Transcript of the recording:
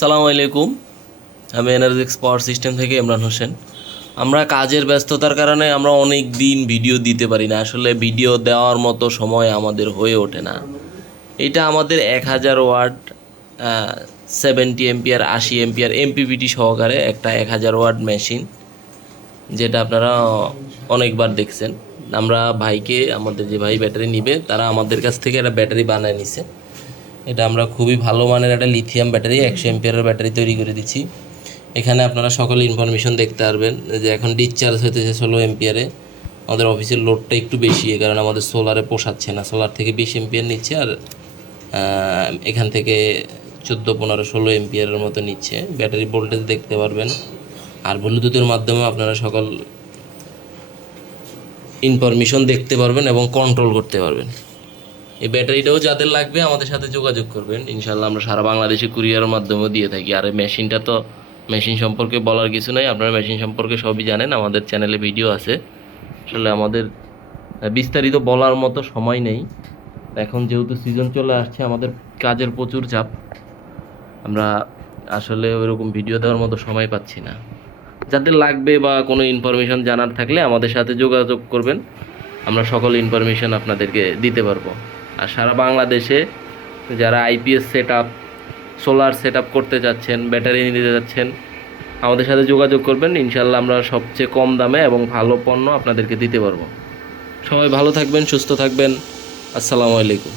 সালামু আলাইকুম। আমি এনার্জিক্স পাওয়ার সিস্টেম থেকে ইমরান হোসেন। আমরা কাজের ব্যস্ততার কারণে আমরা অনেক দিন ভিডিও দিতে পারি না, আসলে ভিডিও দেওয়ার মতো সময় আমাদের হয়ে ওঠে না। এটা আমাদের 1000 ওয়াট 70 এম্পিয়ার 80 এম্পিয়ার এমপিপিটি সহকারে একটা 1000 ওয়াট মেশিন, যেটা আপনারা অনেকবার দেখছেন। আমরা ভাইকে, আমাদের যে ভাই ব্যাটারি নিবে, তারা আমাদের কাছ থেকে একটা ব্যাটারি বানায় নিছে। এটা আমরা খুবই ভালো মানের একটা লিথিয়াম ব্যাটারি 100 এম্পিয়ারের ব্যাটারি তৈরি করে দিচ্ছি। এখানে আপনারা সকল ইনফরমেশন দেখতে পারবেন যে এখন ডিসচার্জ হতেছে 16 এম্পিয়ারে। আমাদের অফিসের লোডটা একটু বেশি, এ কারণে আমাদের সোলারে পোষাচ্ছে না, সোলার থেকে 20 এম্পিয়ার নিচ্ছে, আর এখান থেকে 14, 15, 16 এম্পিয়ারের মতো নিচ্ছে। ব্যাটারি ভোল্টেজ দেখতে পারবেন, আর ব্লুটুথের মাধ্যমে আপনারা সকল ইনফরমেশন দেখতে পারবেন এবং কন্ট্রোল করতে পারবেন। এই ব্যাটারিটাও যাদের লাগবে আমাদের সাথে যোগাযোগ করবেন, ইনশাল্লাহ আমরা সারা বাংলাদেশে কুরিয়ারের মাধ্যমেও দিয়ে থাকি। আর এই মেশিনটা তো, মেশিন সম্পর্কে বলার কিছু নাই, আপনারা মেশিন সম্পর্কে সবই জানেন, আমাদের চ্যানেলে ভিডিও আছে। আসলে আমাদের বিস্তারিত বলার মতো সময় নেই, এখন যেহেতু সিজন চলে আসছে, আমাদের কাজের প্রচুর চাপ, আমরা আসলে ওইরকম ভিডিও দেওয়ার মতো সময় পাচ্ছি না। যাদের লাগবে বা কোনো ইনফরমেশন জানার থাকলে আমাদের সাথে যোগাযোগ করবেন, আমরা সকল ইনফরমেশন আপনাদেরকে দিতে পারবো। আর সারা বাংলাদেশে যারা IPS set up, solar set up করতে যাচ্ছেন, ব্যাটারি নিতে যাচ্ছেন, আমাদের সাথে যোগাযোগ করবেন, ইনশাল্লাহ আমরা সবচেয়ে কম দামে এবং ভালো পণ্য আপনাদেরকে দিতে পারবো। সবাই ভালো থাকবেন, সুস্থ থাকবেন। আসসালামু আলাইকুম।